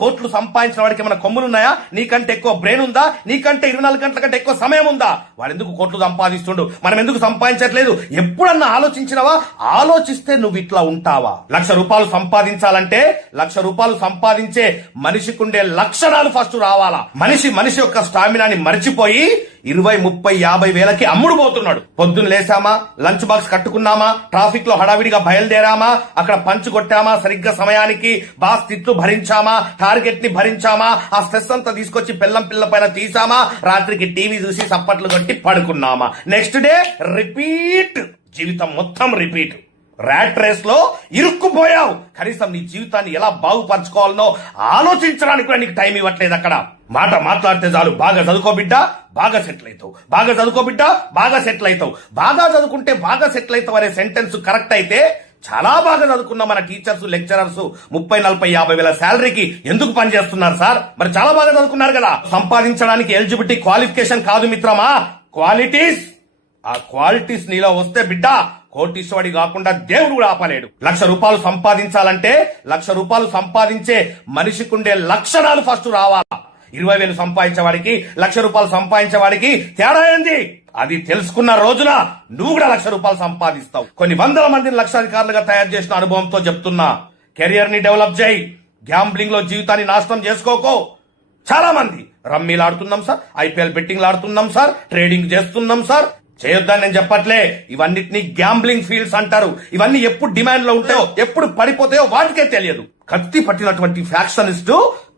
కోట్లు సంపాదించిన వాడికి ఏమైనా కొమ్ములున్నాయా? నీకంటే ఎక్కువ బ్రెయిన్ ఉందా? నీకంటే 24 గంటల కంటే ఎక్కువ సమయం ఉందా? వాడు ఎందుకు కోట్లు సంపాదిస్తుండు, మనం ఎందుకు సంపాదించట్లేదు? ఎప్పుడన్నా ఆలోచించినవా? ఆలోచిస్తే నువ్వు ఇట్లా ఉంటావా? 1,00,000 రూపాయలు సంపాదించాలంటే 1,00,000 రూపాయలు సంపాదించే మనిషికుండే లక్షణాలు ఫస్ట్ రావాలా. మనిషి యొక్క స్టామినాని మర్చిపోయి 20, 30, 50 వేలకి అమ్ముడు పోతున్నాడు. పొద్దున్న లేసామా, లంచ్ బాక్స్ కట్టుకున్నామా, ట్రాఫిక్ లో హడావిడిగా బయలుదేరామా, అక్కడ పంచ్ కొట్టామా, సరిగ్గా సమయానికి బాస్ తిట్లు భరించామా, టార్గెట్ ని భరించామా, ఆ స్ట్రెస్ అంతా తీసుకొచ్చి పిల్ల పైన తీసామా, రాత్రికి టీవీ చూసి సప్పట్లు కొట్టి పడుకున్నామా, నెక్స్ట్ డే రిపీట్. జీవితం మొత్తం రిపీట్. ర్యాట్ రేస్ లో ఇరుక్కుపోయావు. కనీసం నీ జీవితాన్ని ఎలా బాగుపరచుకోవాలనో ఆలోచించడానికి కూడా నీకు టైం ఇవ్వట్లేదు. అక్కడ మాట మాట్లాడితే చాలు, బాగా చదువుకో బిడ్డ, బాగా సెటిల్ అవుతావు, బాగా చదువుకో బిడ్డ, బాగా సెటిల్ అవుతావు, బాగా చదువుకుంటే బాగా సెటిల్ అవుతావు అనే సెంటెన్స్ కరెక్ట్ అయితే చాలా బాగా చదువుకున్న మన టీచర్స్, లెక్చరర్స్ 30, 40, 50 వేల శాలరీకి ఎందుకు పనిచేస్తున్నారు సార్? మరి చాలా బాగా చదువుకున్నారు కదా. సంపాదించడానికి ఎలిజిబిలిటీ క్వాలిఫికేషన్ కాదు మిత్రమా, క్వాలిటీస్. ఆ క్వాలిటీస్ నీలో వస్తే బిడ్డ కోటీశ్వడి కాకుండా దేవుడు కూడా ఆపలేడు. 1,00,000 రూపాయలు సంపాదించాలంటే 1,00,000 రూపాయలు సంపాదించే మనిషికుండే లక్షణాలు ఫస్ట్ రావాలా. 20,000 సంపాదించేవాడికి 1,00,000 రూపాయలు సంపాదించేవాడికి తేడా ఏంది? అది తెలుసుకున్న రోజున నువ్వు కూడా 1,00,000 రూపాయలు సంపాదిస్తావు. కొన్ని వందల మందిని లక్షాధికారులుగా తయారు చేసిన అనుభవంతో చెప్తున్నా, కెరియర్ ని డెవలప్ చేయి. గ్యాంబ్లింగ్ లో జీవితాన్ని నాశనం చేసుకోకో. చాలా మంది రమ్మీలు ఆడుతున్నాం సార్, ఐపీఎల్ బెట్టింగ్లు ఆడుతున్నాం సార్, ట్రేడింగ్ చేస్తున్నాం సార్. చేయొద్దని నేను చెప్పట్లే, ఇవన్నిటిని గ్యాంబ్లింగ్ ఫీల్డ్స్ అంటారు. ఇవన్నీ ఎప్పుడు డిమాండ్ లో ఉంటాయో, ఎప్పుడు పడిపోతాయో వాటికే తెలియదు. కత్తి పట్టినటువంటి ఫ్యాక్షనిస్ట్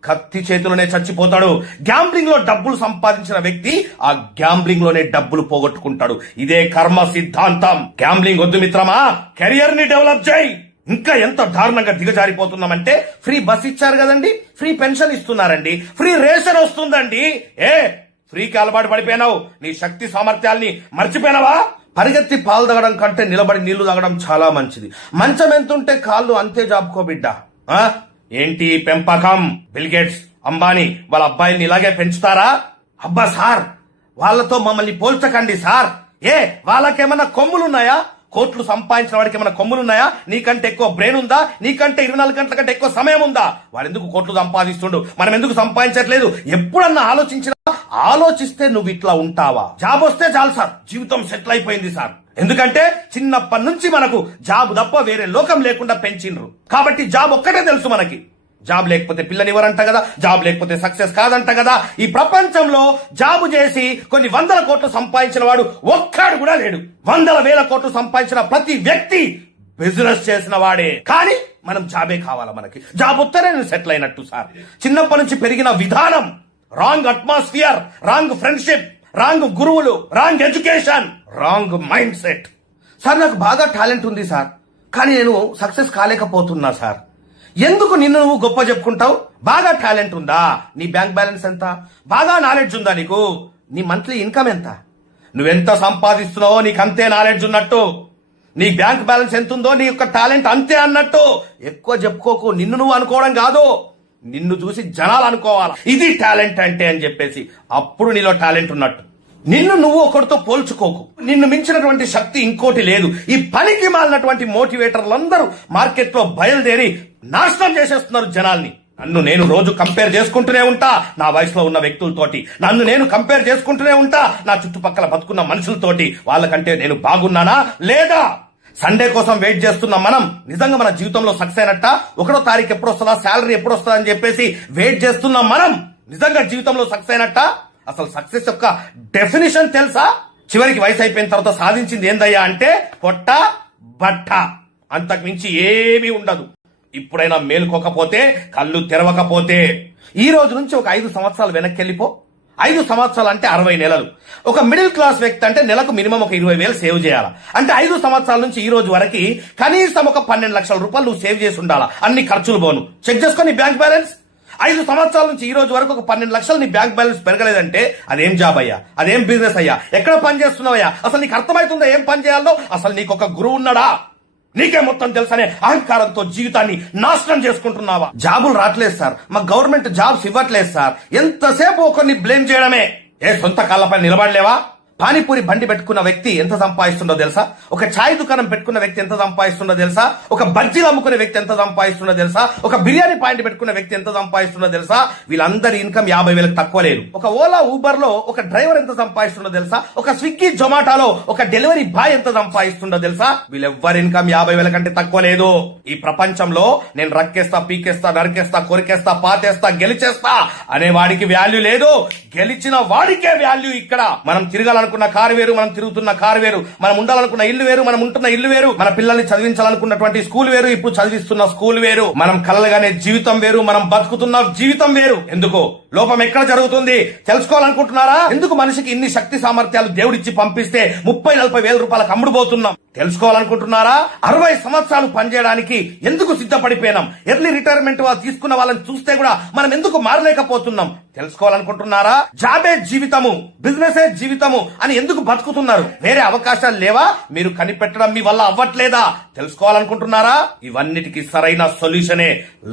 కత్తి చేతిలోనే చచ్చిపోతాడు. గ్యాంబ్లింగ్ లో డబ్బులు సంపాదించిన వ్యక్తి ఆ గ్యాంబ్లింగ్ లోనే డబ్బులు పోగొట్టుకుంటాడు. ఇదే కర్మ సిద్ధాంతం. గ్యాంబ్లింగ్ వద్దు మిత్రమా, కెరియర్ ని డెవలప్ చేయి. ఇంకా ఎంత దారుణంగా దిగజారిపోతున్నామంటే, ఫ్రీ బస్ ఇచ్చారు కదండి, ఫ్రీ పెన్షన్ ఇస్తున్నారండి, ఫ్రీ రేషన్ వస్తుందండి. ఫ్రీకి అలవాటు పడిపోయినావు. నీ శక్తి సామర్థ్యాల్ని మర్చిపోయినావా? పరిగెత్తి పాలు తాగడం కంటే నిలబడి నీళ్లు తాగడం చాలా మంచిది. మంచం ఎంతుంటే కాళ్ళు అంతే జాపుకో బిడ్డ. ఏంటి పెంపకం? బిల్ గేట్స్, అంబానీ వాళ్ళ అబ్బాయిల్ని ఇలాగే పెంచుతారా? అబ్బా సార్, వాళ్ళతో మమ్మల్ని పోల్చకండి సార్. వాళ్ళకేమన్నా కొమ్ములున్నాయా? కోట్లు సంపాదించిన వాడికి ఏమైనా కొమ్ములున్నాయా? నీకంటే ఎక్కువ బ్రెయిన్ ఉందా? నీకంటే 24 గంటల కంటే ఎక్కువ సమయం ఉందా? వాడు ఎందుకు కోట్లు సంపాదిస్తుండు, మనం ఎందుకు సంపాదించట్లేదు? ఎప్పుడన్నా ఆలోచిస్తే నువ్వు ఇట్లా ఉంటావా? జాబ్ వస్తే చాలు సార్, జీవితం సెటిల్ అయిపోయింది సార్. ఎందుకంటే చిన్నప్పటి నుంచి మనకు జాబ్ తప్ప వేరే లోకం లేకుండా పెంచిండ్రు. కాబట్టి జాబ్ ఒక్కటే తెలుసు మనకి. జాబ్ లేకపోతే పిల్లనివ్వరంట కదా, జాబ్ లేకపోతే సక్సెస్ కాదంట కదా. ఈ ప్రపంచంలో జాబు చేసి కొన్ని 100 కోట్లు సంపాదించిన వాడు ఒక్కడు కూడా లేడు. 100,000 కోట్లు సంపాదించిన ప్రతి వ్యక్తి బిజినెస్ చేసిన వాడే. కానీ మనం జాబే కావాలా? మనకి జాబ్ వస్తేనే నేను సెటిల్ అయినట్టు సార్. చిన్నప్పటి నుంచి పెరిగిన విధానం, wrong atmosphere, wrong friendship, wrong గురువులు, wrong education, wrong mind set. Sir నాకు బాగా టాలెంట్ ఉంది సార్, కానీ నేను సక్సెస్ కాలేకపోతున్నా సార్. ఎందుకు నిన్ను నువ్వు గొప్ప చెప్పుకుంటావు? బాగా టాలెంట్ ఉందా? నీ బ్యాంక్ బ్యాలెన్స్ ఎంత? బాగా నాలెడ్జ్ ఉందా నీకు? నీ మంత్లీ ఇన్కమ్ ఎంత? నువ్వెంత సంపాదిస్తున్నావో నీకు అంతే నాలెడ్జ్ ఉన్నట్టు. నీ బ్యాంక్ బ్యాలెన్స్ ఎంత ఉందో నీ యొక్క టాలెంట్ అంతే అన్నట్టు. ఎక్కువ చెప్పుకోకు. నిన్ను నువ్వు అనుకోవడం కాదు, నిన్ను చూసి జనాలు అనుకోవాలా ఇది టాలెంట్ అంటే అని చెప్పేసి. అప్పుడు నీలో టాలెంట్ ఉన్నట్టు. నిన్ను నువ్వు ఒకరితో పోల్చుకోకు. నిన్ను మించినటువంటి శక్తి ఇంకోటి లేదు. ఈ పనికి మాలినటువంటి మోటివేటర్లందరూ మార్కెట్ లో బయలుదేరి నాశనం చేసేస్తున్నారు జనాల్ని. నన్ను నేను రోజు కంపేర్ చేసుకుంటూనే ఉంటా నా వయసులో ఉన్న వ్యక్తులతోటి. నన్ను నేను కంపేర్ చేసుకుంటూనే ఉంటా నా చుట్టుపక్కల బతుకున్న మనుషులతోటి. వాళ్ళకంటే నేను బాగున్నానా లేదా? సండే కోసం వెయిట్ చేస్తున్న మనం నిజంగా మన జీవితంలో సక్సెస్ అయినట్ట? 1వ తారీఖు ఎప్పుడు వస్తుందా, శాలరీ ఎప్పుడు వస్తుందా అని చెప్పేసి వెయిట్ చేస్తున్నాం మనం నిజంగా జీవితంలో సక్సెస్ అయినట్ట? అసలు సక్సెస్ యొక్క డెఫినేషన్ తెలుసా? చివరికి వయసు అయిపోయిన తర్వాత సాధించింది ఏందయ్యా అంటే పొట్ట బట్ట, అంతకు మించి ఏమీ ఉండదు. ఇప్పుడైనా మేలుకోకపోతే, కళ్ళు తెరవకపోతే ఈ రోజు నుంచి ఒక 5 సంవత్సరాలు వెనక్కి వెళ్ళిపో. 5 సంవత్సరాలు అంటే 60 నెలలు. ఒక మిడిల్ క్లాస్ వ్యక్తి అంటే నెలకు మినిమం ఒక 20,000 సేవ్ చేయాలా. అంటే 5 సంవత్సరాల నుంచి ఈ రోజు వరకు కనీసం ఒక 12 లక్షల రూపాయలు నువ్వు సేవ్ చేసి ఉండాలా. అన్ని ఖర్చులు పోను. చెక్ చేసుకో నీ బ్యాంక్ బ్యాలెన్స్. 5 సంవత్సరాల నుంచి ఈ రోజు వరకు ఒక 12 లక్షలు నీ బ్యాంక్ బ్యాలెన్స్ పెరగలేదంటే అదేం జాబ్ అయ్యా? అదేం బిజినెస్ అయ్యా? ఎక్కడ పని చేస్తున్నావయ్యా? అసలు నీకు అర్థమవుతుందా ఏం పని చేయాలో? అసలు నీకు ఒక గురువు ఉన్నాడా? నీకే మొత్తం తెలుసనే అహంకారంతో జీవితాన్ని నాశనం చేసుకుంటున్నావా? జాబులు రావట్లేదు సార్, మా గవర్నమెంట్ జాబ్స్ ఇవ్వట్లేదు సార్. ఎంతసేపు ఒకరిని బ్లేమ్ చేయడమే. సొంత కాళ్ళపై నిలబడలేవా? పానీపూరి బండి పెట్టుకున్న వ్యక్తి ఎంత సంపాదిస్తుండో తెలుసా? ఒక ఛాయ్ దుకాణం పెట్టుకున్న వ్యక్తి ఎంత సంపాదిస్తుండో తెలుసా? ఒక బజ్జీలు అమ్ముకునే వ్యక్తి ఎంత సంపాదిస్తుండో తెలుసా? ఒక బిర్యానీ పాయింట్ పెట్టుకున్న వ్యక్తి ఎంత సంపాదిస్తుండో తెలుసా? వీళ్ళందరి ఇన్కమ్ 50,000 తక్కువ లేదు. ఒక ఓలా ఊబర్ లో ఒక డ్రైవర్ ఎంత సంపాదిస్తుండో తెలుసా? ఒక స్విగ్గీ జొమాటోలో ఒక డెలివరీ బాయ్ ఎంత సంపాదిస్తుండో తెలుసా? వీళ్ళెవ్వరి ఇన్కమ్ 50,000 కంటే తక్కువ లేదు. ఈ ప్రపంచంలో నేను రక్కేస్తా, పీకేస్తా, నరికేస్తా, కొరికేస్తా, పాతేస్తా, గెలిచేస్తా అనే వాడికి వాల్యూ లేదు. గెలిచిన వాడికే వాల్యూ. ఇక్కడ మనం తిరగాలనుకున్న కారు వేరు, మనం తిరుగుతున్న కారు వేరు, మనం ఉండాలనుకున్న ఇల్లు వేరు, మనం ఉంటున్న ఇల్లు వేరు, మన పిల్లల్ని చదివించాలనుకున్నటువంటి స్కూల్ వేరు, ఇప్పుడు చదివిస్తున్న స్కూల్ వేరు, మనం కలలుగానే జీవితం వేరు, మనం బతుకుతున్న జీవితం వేరు. ఎందుకు లోపం ఎక్కడ జరుగుతుంది తెలుసుకోవాలనుకుంటున్నారా? ఎందుకు మనిషికి ఇన్ని శక్తి సామర్థ్యాలు దేవుడిచ్చి పంపిస్తే 30-40 వేల రూపాయలకు అమ్ముడుపోతున్నాం తెలుసుకోవాలనుకుంటున్నారా? 60 సంవత్సరాలు పనిచేయడానికి ఎందుకు సిద్ధపడిపోయినాం? ఎర్లీ రిటైర్మెంట్ తీసుకున్న వాళ్ళని చూస్తే కూడా మనం ఎందుకు మారలేకపోతున్నాం తెలుసుకోవాలనుకుంటున్నారా? జాబే జీవితము, బిజినెస్ జీవితము అని ఎందుకు బతుకుతున్నారు? వేరే అవకాశాలు లేవా? మీరు కనిపెట్టడం మీ వల్ల అవ్వట్లేదా తెలుసుకోవాలనుకుంటున్నారా? ఇవన్నిటికీ సరైన సొల్యూషనే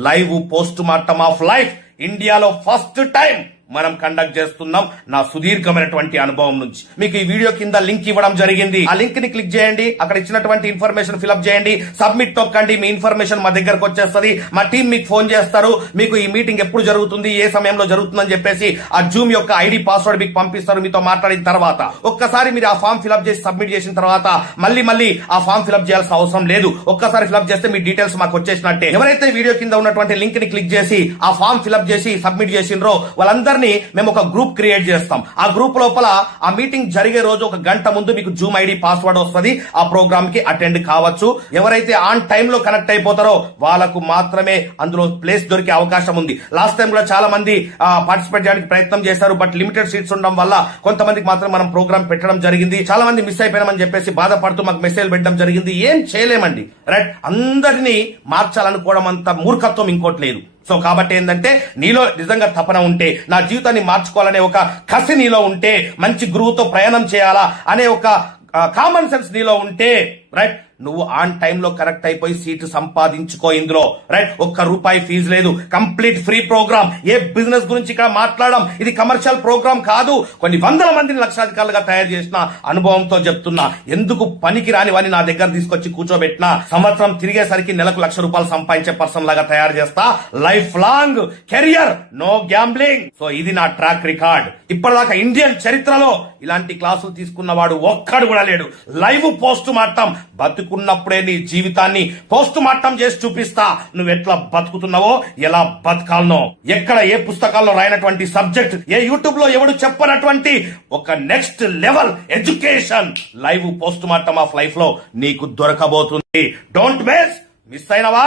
live post mortem of life. ఇండియాలో ఫస్ట్ టైం మనం కండక్ట్ చేస్తున్నాం. నా సుదీర్ఘమైనటువంటి అనుభవం నుంచి మీకు ఈ వీడియో కింద లింక్ ఇవ్వడం జరిగింది. ఆ లింక్ ని క్లిక్ చేయండి, అక్కడ ఇచ్చినటువంటి ఇన్ఫర్మేషన్ ఫిల్అప్ చేయండి, సబ్మిట్ తొక్కండి, మీ ఇన్ఫర్మేషన్ మా దగ్గరకు వచ్చేస్తుంది. మా టీం మీకు ఫోన్ చేస్తారు, మీకు ఈ మీటింగ్ ఎప్పుడు జరుగుతుంది, ఏ సమయంలో జరుగుతుందని చెప్పేసి ఆ జూమ్ యొక్క ఐడి పాస్వర్డ్ మీకు పంపిస్తారు. మీతో మాట్లాడిన తర్వాత ఒక్కసారి మీరు ఆ ఫామ్ ఫిల్అప్ చేసి సబ్మిట్ చేసిన తర్వాత మళ్ళీ ఆ ఫామ్ ఫిల్అప్ చేయాల్సిన అవసరం లేదు. ఒక్కసారి ఫిల్అప్ చేస్తే మీ డీటెయిల్స్ మాకు వచ్చేసినట్టే. ఎవరైతే వీడియో కింద ఉన్నటువంటి లింక్ ని క్లిక్ చేసి ఆ ఫామ్ ఫిల్అప్ చేసి సబ్మిట్ చేసినరో వాళ్ళందరినీ మేము ఒక గ్రూప్ క్రియేట్ చేస్తాం. ఆ గ్రూప్ లోపల ఆ మీటింగ్ జరిగే రోజు 1 గంట ముందు మీకు జూమ్ ఐడి పాస్వర్డ్ వస్తుంది. ఆ ప్రోగ్రామ్ కి అటెండ్ కావచ్చు. ఎవరైతే ఆన్ టైమ్ లో కనెక్ట్ అయిపోతారో వాళ్ళకు మాత్రమే అందులో ప్లేస్ దొరికే అవకాశం ఉంది. లాస్ట్ టైం కూడా చాలా మంది పార్టిసిపేట్ చేయడానికి ప్రయత్నం చేశారు, బట్ లిమిటెడ్ సీట్స్ ఉండడం వల్ల కొంతమందికి మాత్రం మనం ప్రోగ్రామ్ పెట్టడం జరిగింది. చాలా మంది మిస్ అయిపోయినామని చెప్పేసి బాధపడుతూ మాకు మెసేజ్ పెట్టడం జరిగింది. ఏం చేయలేమండి, రైట్? అందరినీ మార్చాలనుకోవడం అంత మూర్ఖత్వం ఇంకోటి లేదు. సో కాబట్టి ఏంటంటే నీలో నిజంగా తపన ఉంటే, నా జీవితాన్ని మార్చుకోవాలనే ఒక కసి నీలో ఉంటే, మంచి గురువుతో ప్రయాణం చేయాలా అనే ఒక కామన్ సెన్స్ నీలో ఉంటే, రైట్, నువ్వు ఆన్ టైమ్ లో కరెక్ట్ అయిపోయి సీటు సంపాదించుకో ఇందులో, రైట్? ₹1 ఫీజు లేదు, కంప్లీట్ ఫ్రీ ప్రోగ్రామ్. ఏ బిజినెస్ గురించి ఇక్కడ మాట్లాడడం, ఇది కమర్షియల్ ప్రోగ్రామ్ కాదు. కొన్ని వందల మందిని లక్షాధికారులుగా తయారు చేసిన అనుభవంతో చెప్తున్నా. ఎందుకు పనికి రాని వాడిని నా దగ్గర తీసుకొచ్చి కూర్చోబెట్టినా సంవత్సరం తిరిగేసరికి నెలకు ₹1,00,000 సంపాదించే పర్సన్ లాగా తయారు చేస్తా. Life long career, no gambling. So ఇది నా ట్రాక్ రికార్డ్. ఇప్పటిదాకా ఇండియన్ చరిత్రలో ఇలాంటి క్లాసులు తీసుకున్నవాడు ఒక్కడు కూడా లేడు. లైవ్ పోస్ట్ మార్టం, బతుకున్నప్పుడే నీ జీవితాన్ని పోస్ట్ మార్టం చేసి చూపిస్తా. నువ్వు ఎట్లా బతుకుతున్నావో, ఎలా బతకాలనో, ఎక్కడ ఏ పుస్తకాల్లో రాయనటువంటి సబ్జెక్ట్, ఏ యూట్యూబ్ లో ఎవడు చెప్పనటువంటి ఒక next level education live post mortem of life లో నీకు దొరకబోతుంది. Don't miss అయినవా?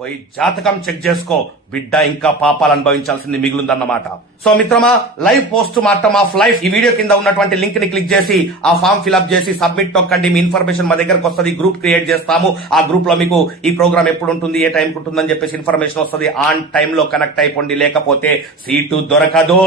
పోయి జాతకం చెక్ చేసుకో. బిడ్డ ఇంకా పాపాలు అనుభవించాల్సింది మిగులుందన్నమాట. సో మిత్రమా, live post mortem of life ఈ వీడియో కింద ఉన్నటువంటి లింక్ ని క్లిక్ చేసి ఆ ఫామ్ ఫిల్అప్ చేసి సబ్మిట్ తొక్కండి. మీ ఇన్ఫర్మేషన్ మా దగ్గరకు వస్తుంది. గ్రూప్ క్రియేట్ చేస్తాము. ఆ గ్రూప్ లో మీకు ఈ ప్రోగ్రామ్ ఎప్పుడు ఉంటుంది, ఏ టైంకి ఉంటుందని చెప్పేసి ఇన్ఫర్మేషన్ వస్తుంది. ఆన్ టైమ్ లో కనెక్ట్ అయిపోండి, లేకపోతే సీటు దొరకదు.